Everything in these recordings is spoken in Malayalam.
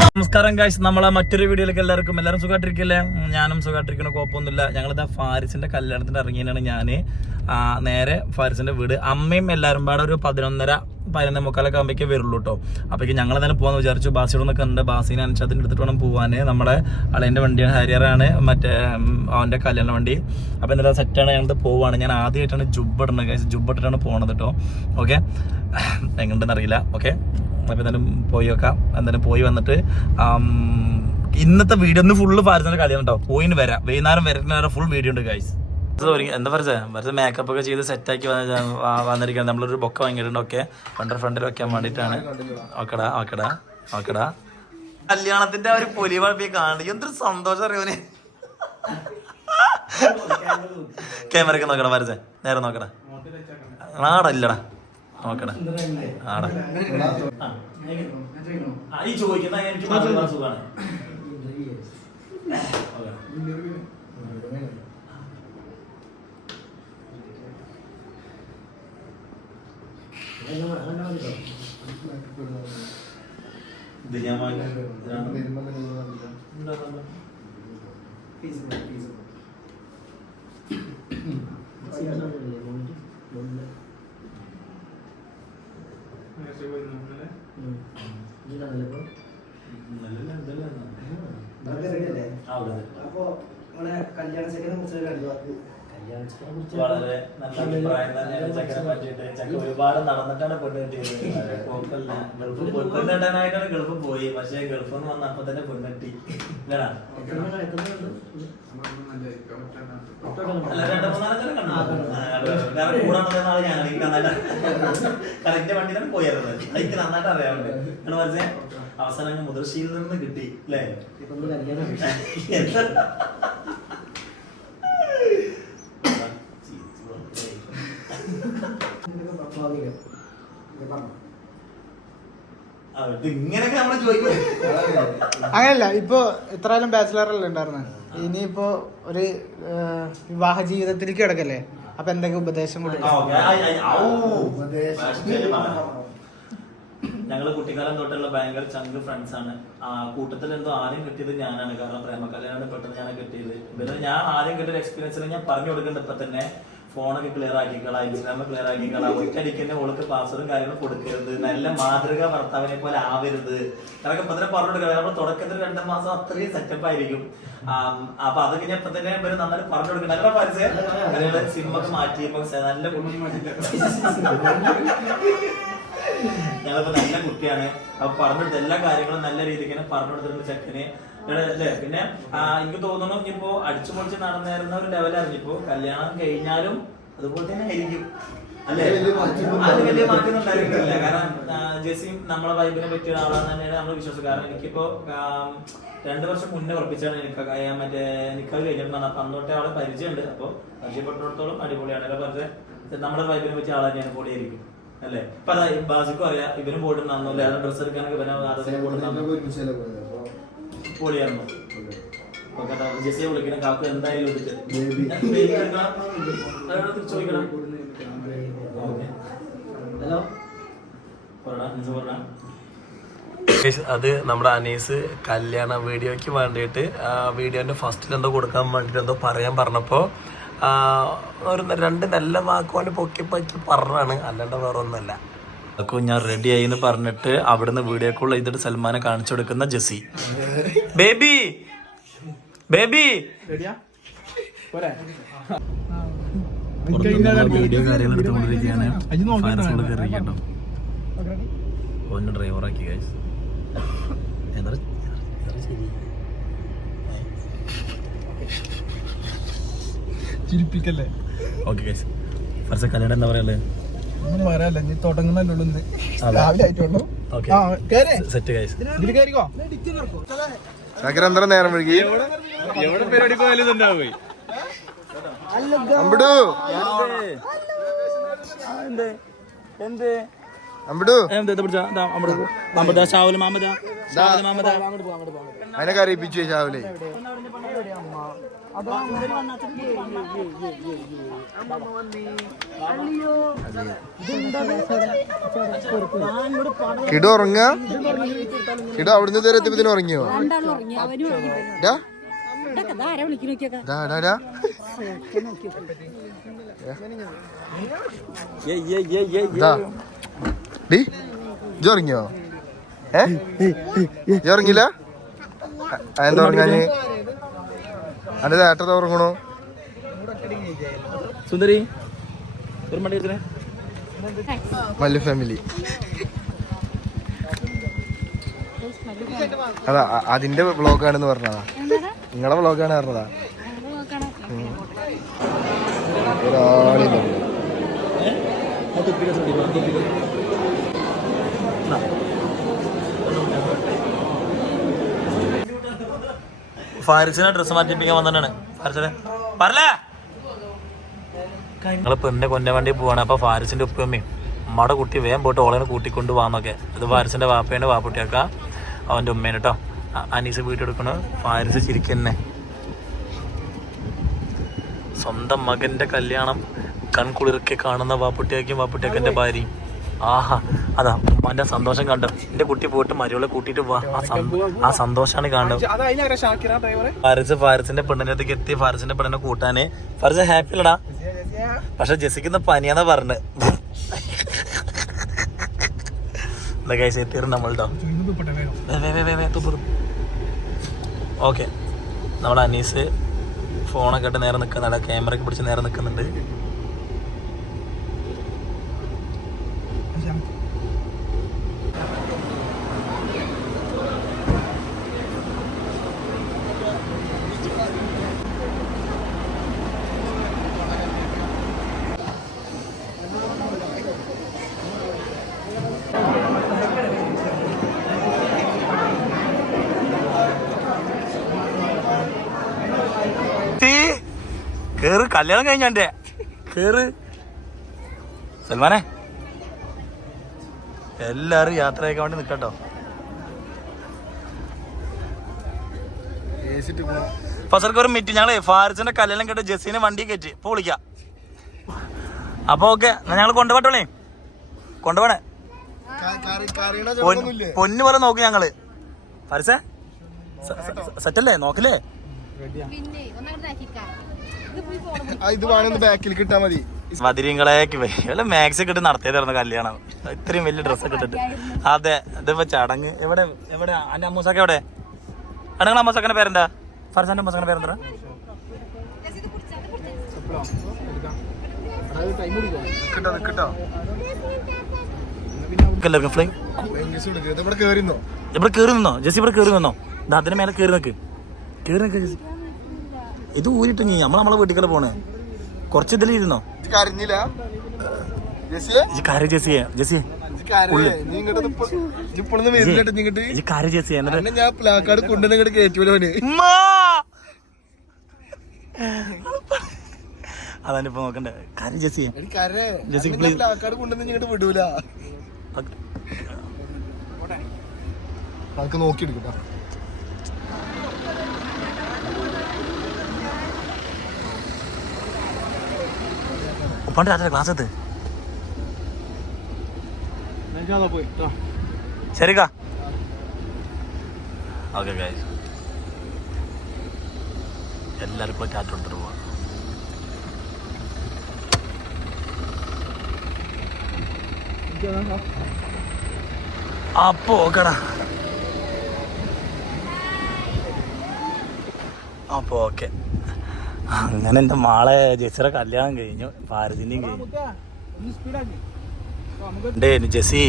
നമസ്കാരം ഗൈസ്, നമ്മളെ മറ്റൊരു വീഡിയോയിലേക്ക് എല്ലാവരും സുഖമായിട്ടിരിക്കില്ലേ? ഞാനും സുഖമായിട്ടിരിക്കുന്ന, കുഴപ്പമൊന്നുമില്ല. ഞങ്ങളിതാ ഫാരിസിന്റെ കല്യാണത്തിന് ഇറങ്ങിയാണ്. ഞാന് നേരെ ഫാരിസിന്റെ വീട്. അമ്മയും എല്ലാവരും പാടെ ഒരു 11:30-11:45 ആകുമ്പോഴേക്കേ വരുള്ളൂ കേട്ടോ. അപ്പോഴേക്കും ഞങ്ങൾ തന്നെ പോകാന്ന് വിചാരിച്ചു. ബാസിയോടൊന്നൊക്കെ ഉണ്ട്. ബാസിനെ അനുസരിച്ച് എടുത്തിട്ട് വേണം പോവാന്. നമ്മുടെ അളേന്റെ വണ്ടിയാണ്, ഹാരിയറാണ് മറ്റേ അവന്റെ കല്യാണ വണ്ടി. അപ്പൊ എന്താ സെറ്റാണ്, ഞങ്ങൾ പോവാണ്. ഞാൻ ആദ്യമായിട്ടാണ് ജുബ്ബിടുന്നത് ഗൈസ്. ജുബ്ബിട്ടിട്ടാണ് പോണത് കേട്ടോ. ഓക്കെ, എങ്ങോട്ടെന്ന് അറിയില്ല. ഓക്കെ, അപ്പോൾ എന്തായാലും പോയി വെക്കാം. എന്തായാലും പോയി വന്നിട്ട് ഇന്നത്തെ വീഡിയോ ഒന്ന് ഫുള്ള് ഫാരിസിന്റെ കളിയാണ് കേട്ടോ. പോയിന് വരാം, വൈകുന്നേരം വരുന്ന ഫുൾ വീഡിയോ ഉണ്ട് ഗൈസ്. എന്താ പറയുക, മേക്കപ്പ് ഒക്കെ ചെയ്ത് സെറ്റാക്കി വന്നിരിക്കുന്നത്. നമ്മളൊരു ബൊക്ക വാങ്ങിയിട്ടുണ്ട്. ഓക്കെ, ഫ്രണ്ടിൽ വെക്കാൻ വേണ്ടിയിട്ടാണ്. ഓക്കെടാ ഓക്കെടാ ഓക്കെടാ. കല്യാണത്തിന്റെ ഒരു പൊലി വളപ്പി കാണുന്നത് എന്തൊരു സന്തോഷം അറിയോന്. ക്യാമറയ്ക്ക് നോക്കടാ ഫാരിസേ, നേരെ നോക്കടാ. ആടല്ലടാ, നോക്കടാ ആടാ. ഈ ചോദിക്കുന്ന എനിക്ക് സുഖമാണ്. വളരെ നല്ല അഭിപ്രായം തന്നെയാണ് ചെക്കനെ പറ്റിയിട്ട്. ചെക്ക ഒരുപാട് നടന്നിട്ടാണ് പെണ്ണ് കിട്ടിയത്. കുഴപ്പമില്ല, പെണ്ണിട്ടാനായിട്ടാണ് ഗൾഫിൽ പോയി. പക്ഷെ ഗൾഫിൽ നിന്ന് വന്ന അപ്പൊ തന്നെ പെണ്ണെട്ടി. അല്ല, 2-3 കാരണം കൂടെ നാളെ ഞാൻ കറക്റ്റ് വണ്ടിയിലാണ് പോയിരുന്നത്. എനിക്ക് നന്നായിട്ട് അറിയാറുണ്ട്. നിങ്ങൾ മനസ്സിലെ അവസാനം മുതിർച്ചയിൽ നിന്ന് കിട്ടി അല്ലേ? അങ്ങനല്ല, ഇപ്പൊ എത്രയായാലും ബാച്ചിലറല്ലേ ഉണ്ടായിരുന്നെ. ഇനിയിപ്പോ ഒരു വിവാഹ ജീവിതത്തിലേക്ക് കിടക്കല്ലേ. അപ്പൊ എന്തൊക്കെ ഉപദേശം കൊടുക്കും? ഞങ്ങള് കുട്ടിക്കാലം തൊട്ടുള്ള ഭയങ്കര ചങ്ക് ഫ്രണ്ട്സ് ആണ്. കൂട്ടത്തിൽ എന്തോ ആദ്യം കിട്ടിയത് ഞാനാണ്. കാരണം പ്രേമ കല്യാണം പെട്ടെന്ന് ഞാൻ കിട്ടിയത്. പിന്നെ ഞാൻ ആദ്യം കിട്ടിയ എക്സ്പീരിയൻസിൽ ഞാൻ പറഞ്ഞു കൊടുക്കേണ്ട ഇപ്പൊ തന്നെ ഫോണൊക്കെ ക്ലിയർ ആക്കിക്കളാം, ഇൻസ്റ്റാഗ്രാം ക്ലിയർ ആക്കിക്കളാം. ഒറ്റയടിക്കന്നെ ഓൾക്ക് പാസ്വേഡും കാര്യങ്ങളും കൊടുക്കരുത്, നല്ല മാതൃക ഭർത്താവിനെ പോലെ ആവരുത്. കാരണം ഇപ്പൊ തന്നെ പറഞ്ഞു കൊടുക്കണം. നമ്മൾ തുടക്കത്തിൽ 2 മാസം അത്രയും സെറ്റപ്പ് ആയിരിക്കും. അപ്പൊ അതൊക്കെ ഞാൻ ഇപ്പൊ തന്നെ നന്നായിട്ട് പറഞ്ഞു കൊടുക്കണം. നല്ല പരിചയം സിമ്മൊക്കെ മാറ്റി നല്ല ഞങ്ങളിപ്പോ നല്ല കുട്ടിയാണ്. അപ്പൊ പറഞ്ഞെടുത്ത് എല്ലാ കാര്യങ്ങളും നല്ല രീതിക്ക് തന്നെ പറഞ്ഞു കൊടുത്തിട്ടുണ്ട് ചെക്കന് അല്ലേ. പിന്നെ എനിക്ക് തോന്നുന്നു ഇപ്പോ അടിച്ചു പൊളിച്ച് നടന്നിരുന്ന ഒരു ലെവലായിരുന്നു. ഇപ്പോ കല്യാണം കഴിഞ്ഞാലും അതുപോലെ തന്നെ ആയിരിക്കും അല്ലേ. അത് വലിയ മാറ്റം ഉണ്ടായിരുന്നില്ല. കാരണം ജെസിയും നമ്മളെ വൈബിനെ പറ്റിയ ആളാന്ന് തന്നെയാണ് നമ്മൾ വിശ്വസിച്ചത്. കാരണം എനിക്കിപ്പോ 2 വർഷം മുന്നേ ഉറപ്പിച്ചാണ് എനിക്ക് മറ്റേ നിക്കാഹ് കഴിഞ്ഞിട്ടുണ്ടാകും. അപ്പൊ അന്നോട്ടെ ആളെ പരിചയമുണ്ട്. അപ്പൊ പരിചയപ്പെട്ടിടത്തോളം അടിപൊളിയാണ്. നമ്മളെ വൈബിനെ പറ്റിയ ആൾ തന്നെയാണ്, പൊളിയായിരിക്കും അല്ലേ. ഇപ്പൊ അതാ ബാസിക്കും അറിയാം, ഇവനും പോയിട്ടുണ്ടാകുന്നില്ല. ഡ്രസ്സ് എടുക്കാനൊക്കെ ഇവനെ പൊളിയായിരുന്നു. ജെസ്സിയെ വിളിക്കണ കാക്കു എന്തായാലും ചോദിക്കണം. അത് നമ്മുടെ അനീസ് കല്യാണ വീഡിയോക്ക് വേണ്ടിയിട്ട് വീഡിയോന്റെ ഫസ്റ്റിൽ എന്തോ കൊടുക്കാൻ വേണ്ടിട്ട് എന്തോ പറയാൻ പറഞ്ഞപ്പോ ഒരു 2 നല്ല വാക്കുകൊണ്ട് പൊക്കി പറഞ്ഞാണ്, അല്ലാണ്ട് വേറെ ഒന്നല്ല. അതൊക്കെ ഞാൻ റെഡി ആയി എന്ന് പറഞ്ഞിട്ട് അവിടുന്ന് വീഡിയോ കോൾ ചെയ്തിട്ട് സൽമാനെ കാണിച്ചു കൊടുക്കുന്ന ജെസ്സി. ബേബി ബേബി വീഡിയോ കാര്യങ്ങൾ എടുത്തുകൊണ്ടിരിക്കുകയാണ്. കേട്ടോ ഓന്റെ ഡ്രൈവറാക്കി ഗൈസ്. എന്താ ചിരിപ്പിക്കല്ലേ. ഓക്കെ ഗൈസ്, ഫസ്റ്റ് കല്യാണം എന്താ പറയല്ലേ? ഒന്നും പറയാല്ല, നീ തുടങ്ങുന്നല്ലോ. നേരം വഴുകി എവിടെ പരിപാടി പോയാലും ഇതുണ്ടാവും. അതിനെ കറിയിപ്പിച്ചു ഷാവിലെ. കിടു ഉറങ്ങ കിടു അവിടുന്ന് ഇതുവരെ എത്തിയപ്പോ ഉറങ്ങിയോ? ഇജ്ജ് ഉറങ്ങിയോ? ഇജ്ജ് ഉറങ്ങില്ല? എന്താ ഉറങ്ങാന്? അന്റെ ചേട്ടൻ ഉറങ്ങണോ? സുന്ദരി ഒരു മണി എടുത്തേ. മല്ലു ഫാമിലി. അതാ അതിന്റെ വ്ളോഗാണെന്ന് പറഞ്ഞതാ. നിങ്ങളെ വ്ളോഗാണ് പറഞ്ഞതാ. ഒരാളില്ല. ഫാരിസിനെ ഡ്രസ്സ് മാറ്റിപ്പിക്കാൻ വന്നിട്ടാണ്. ഫാരിസിനെ പറഞ്ഞേ നിങ്ങള് പെണ്ണിന്റെ കൊന്ന വണ്ടി പോവാണ്. അപ്പൊ ഫാരിസിന്റെ ഉപ്പയമ്മയും അമ്മയുടെ കുട്ടി വേഗം പോയിട്ട് ഓളേനെ കൂട്ടിക്കൊണ്ട് പോകാന്നൊക്കെ. ഇത് ഫാരിസിന്റെ വാപ്പേന്റെ വാപ്പുട്ടിയാക്ക അവന്റെ ഉമ്മേനെ കേട്ടോ. അനീസ് വീട്ടെടുക്കണു. ഫാരിസ് ചിരിക്കന്നെ. സ്വന്തം മകന്റെ കല്യാണം കൺകുളിർക്കെ കാണുന്ന വാപ്പുട്ടിയാക്കും വാപ്പുട്ടിയാക്കന്റെ ഭാര്യയും. ആഹാ അതാ ഉമ്മാന്റെ സന്തോഷം കണ്ടോ. എന്റെ കുട്ടി പോയിട്ട് മരുവളെ കൂട്ടിട്ട് പോവാ. ആ സന്തോഷാണ് കാണുന്നത്. ഫാരിസിന്റെ പെണ്ണിന്റെ അടുത്തേക്ക് എത്തി. ഫാരിസിന്റെ പെണ്ണിനെ കൂട്ടാന്. ഫാരിസ് ഹാപ്പി അല്ലടാ. പക്ഷെ ജെസിക്കുന്ന പനിയാന്നാ പറഞ്ഞ്. എന്താ കൈസ് എത്തിയിരുന്നു നമ്മളുടെ. ഓക്കെ നമ്മുടെ അനീസ് ഫോണൊക്കെ ഇട്ട് നേരെ നിൽക്കുന്നുണ്ട്. ക്യാമറയൊക്കെ പിടിച്ച് നേരെ നിൽക്കുന്നുണ്ട്. കേറ് കല്യാണം കഴിഞ്ഞാന്റെ കേറ് സൽമാനെ. എല്ലാരും യാത്ര അയക്കാൻ വേണ്ടി നിക്കട്ടോ. ഫസർക്ക് ഒരു മീറ്റിംഗ്. ഞങ്ങള് ഫാരിസിന്റെ കല്യാണം കേട്ട് ജെസ്സിനെ വണ്ടി കയറ്റി ഇപ്പൊ വിളിക്കാം. അപ്പൊ ഓക്കെ ഞങ്ങൾ കൊണ്ടുപോട്ടോളേ. കൊണ്ടുപോണേ പൊന്നു പോലെ നോക്കി ഞങ്ങള്. ഫാരിസേ സെറ്റല്ലേ? നോക്കില്ലേ? മതിരിങ്ങളെ വല്ല മാക്സ് ഒക്കെ ഇട്ട് നടത്തിയതായിരുന്നു കല്യാണം. ഇത്രയും വലിയ ഡ്രസ്സൊക്കെ ഇട്ടിട്ട്. അതെ ഇതിപ്പോ ചടങ്ങ്. എവിടെ എവിടെ അന്റെ അമ്മൂസൊക്കെ എവിടെ? അടങ്ങളെ അമ്മൂസക്കന്റെ പേരെന്താ? ഫർസാന്റെ അമ്മൂസക്കന്റെ പേരെന്താ? ഇവിടെ കേറി നിന്നോ ജെസ്സി? ഇവിടെ കേറി നിന്നോ? അതിന്റെ മേലെ കേറി നിക്ക്. കേറി നിക്ക് ജെസ്സി. ഇത് ഊരിട്ട് നീ നമ്മളെ വീട്ടിൽ പോണേ. കുറച്ച് ഇതിലിരുന്നോ? അതാണ് ഇപ്പൊ നോക്കണ്ടേ. കാര്യം ജെസ്സിയെ വിടൂല. നോക്കിയെടുക്കട്ടോ. ഉപ്പാണ്ട് രാത്രി ക്ലാസ് എത്ത്. ശരിക്കാ ഓക്കെ ഗൈസ്. എല്ലാവരും ഇപ്പോൾ ടാറ്റ കൊടുത്തിട്ട് പോവാം. അപ്പോ ഓക്കെടാ. അപ്പൊ ഓക്കെ. അങ്ങനെ എൻ്റെ മാളെ ജെസ്സിയുടെ കല്യാണം കഴിഞ്ഞു. ഫാരിസിൻ്റെയും കഴിഞ്ഞു. ജെസ്സി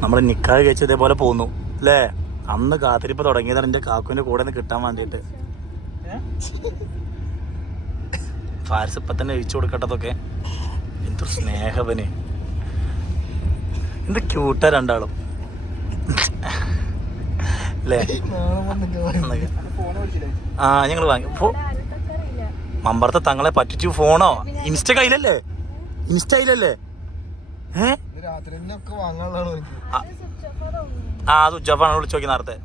നമ്മൾ നിക്കാഹ് കഴിച്ച് ഇതേപോലെ പോന്നു അല്ലേ? അന്ന് കാത്തിരിപ്പ് തുടങ്ങിയതാണ് എൻ്റെ കാക്കുവിൻ്റെ കൂടെ നിന്ന് കിട്ടാൻ വേണ്ടിയിട്ട്. ഫാരിസ് ഇപ്പം തന്നെ ഒഴിച്ചു കൊടുക്കട്ടതൊക്കെ. എന്തൊരു സ്നേഹവന്. എന്ത് ക്യൂട്ടാ രണ്ടാളും അല്ലേ? ആ ഞങ്ങൾ വാങ്ങി. മമ്പറത്തെ തങ്ങളെ പറ്റിച്ചു. ഫോണോ ഇൻസ്റ്റ കയ്യിലല്ലേ? ഇൻസ്റ്റ കയ്യിലല്ലേ? സ്വിച്ച് ഓഫ് ആണ് വിളിച്ചു നോക്കി നേരത്തെ.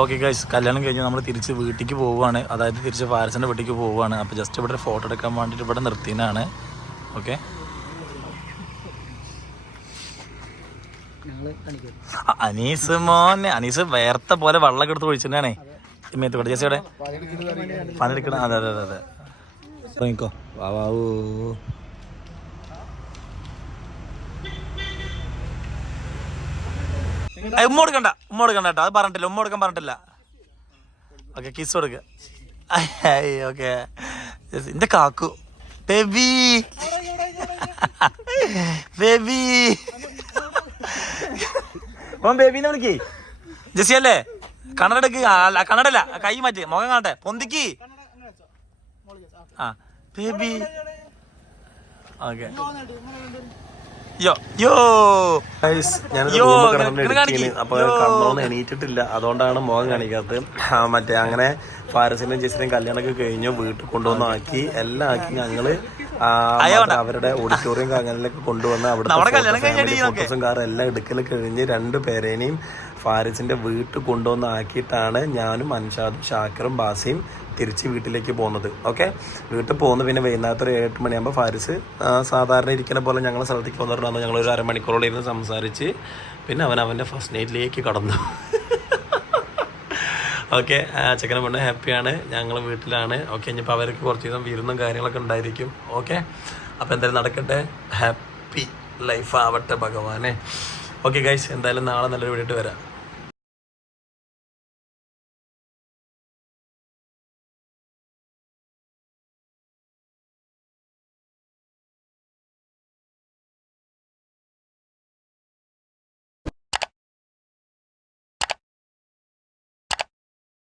ഓക്കെ ഗൈസ്, കല്യാണം കഴിഞ്ഞ് നമ്മൾ തിരിച്ച് വീട്ടിലേക്ക് പോവുകയാണ്. അതായത് തിരിച്ച് ഫാരിസിൻ്റെ വീട്ടിലേക്ക് പോവുകയാണ്. അപ്പോൾ ജസ്റ്റ് ഇവിടെ ഒരു ഫോട്ടോ എടുക്കാൻ വേണ്ടിയിട്ട് ഇവിടെ നിർത്തിയതാണ്. ഓക്കെ, അനീസ് മോനെ, അനീസ് വേർത്ത പോലെ വെള്ളമൊക്കെ എടുത്ത് ഒഴിച്ചിട്ടാണേ മേത്ത് കൂടെ. ജെസ്സിയുടെ പണിയെടുക്കണം. അതെ അതെ അതെ അതെ, തുടങ്ങിക്കോ. വാവൂ, ഉമ്മ കൊടുക്കണ്ട കേട്ടോ, അത് പറഞ്ഞിട്ടില്ല, ഉമ്മ കൊടുക്കാൻ പറഞ്ഞിട്ടില്ല. ഓക്കെ, കിസ് കൊടുക്കുക. ഓക്കെ, എന്റെ കാക്കു ബേബി ബേബി ഓൻ ബേബീനെ വിളിക്കേ. ജെസ്സി അല്ലേ, കണ്ണടക്ക്. കണ്ണടല്ല, കൈ മാറ്റി, മുഖം കാണട്ടെ, പൊന്തിക്ക്. ആ ബേബി. ഓക്കെ, അപ്പൊ കണ്ണൊന്നും എണീറ്റിട്ടില്ല, അതുകൊണ്ടാണ് മുഖം കാണിക്കാത്തത്. മറ്റേ അങ്ങനെ ഫാരസിന്റെയും ജെസ്സിന്റെയും കല്യാണമൊക്കെ കഴിഞ്ഞു, വീട്ടിൽ കൊണ്ടുവന്ന് ആക്കി, എല്ലാം ആക്കി ഞങ്ങള് അവരുടെ ഓഡിറ്റോറിയം അങ്ങനെയൊക്കെ കൊണ്ടുവന്ന് അവിടുത്തെ ഫോട്ടോസും കാറും എല്ലാം എടുക്കൽ കഴിഞ്ഞ് 2 പേരേനെയും ഫാരിസിന്റെ വീട്ടിൽ കൊണ്ടുവന്ന് ആക്കിയിട്ടാണ് ഞാനും അൻഷാദും ഷാക്കിറും ബാസിയും തിരിച്ച് വീട്ടിലേക്ക് പോകുന്നത്. ഓക്കെ, വീട്ടിൽ പോകുന്നു. പിന്നെ വൈകുന്നേരത്ത് ഒരു 8 മണിയാകുമ്പോൾ ഫാരിസ് സാധാരണ ഇരിക്കുന്ന പോലെ ഞങ്ങളെ സ്ഥലത്തേക്ക് വന്നിട്ടുണ്ടാകുന്നു. ഞങ്ങളൊരു അരമണിക്കൂറോളം ഇരുന്ന് സംസാരിച്ച് പിന്നെ അവൻ്റെ ഫസ്റ്റ് നൈറ്റിലേക്ക് കടന്നു. ഓക്കെ, ചെക്കനും പെണ്ണും ഹാപ്പിയാണ്, ഞങ്ങൾ വീട്ടിലാണ്. ഓക്കെ, ഇനിയിപ്പോൾ അവർക്ക് കുറച്ച് ദിവസം വിരുന്നും കാര്യങ്ങളൊക്കെ ഉണ്ടായിരിക്കും. ഓക്കെ, അപ്പോൾ എന്തായാലും നടക്കട്ടെ, ഹാപ്പി ലൈഫ് ആവട്ടെ ഭഗവാനെ. ഓക്കെ ഗൈസ്, എന്തായാലും നാളെ നല്ലൊരു വീഡിയോ വരാം.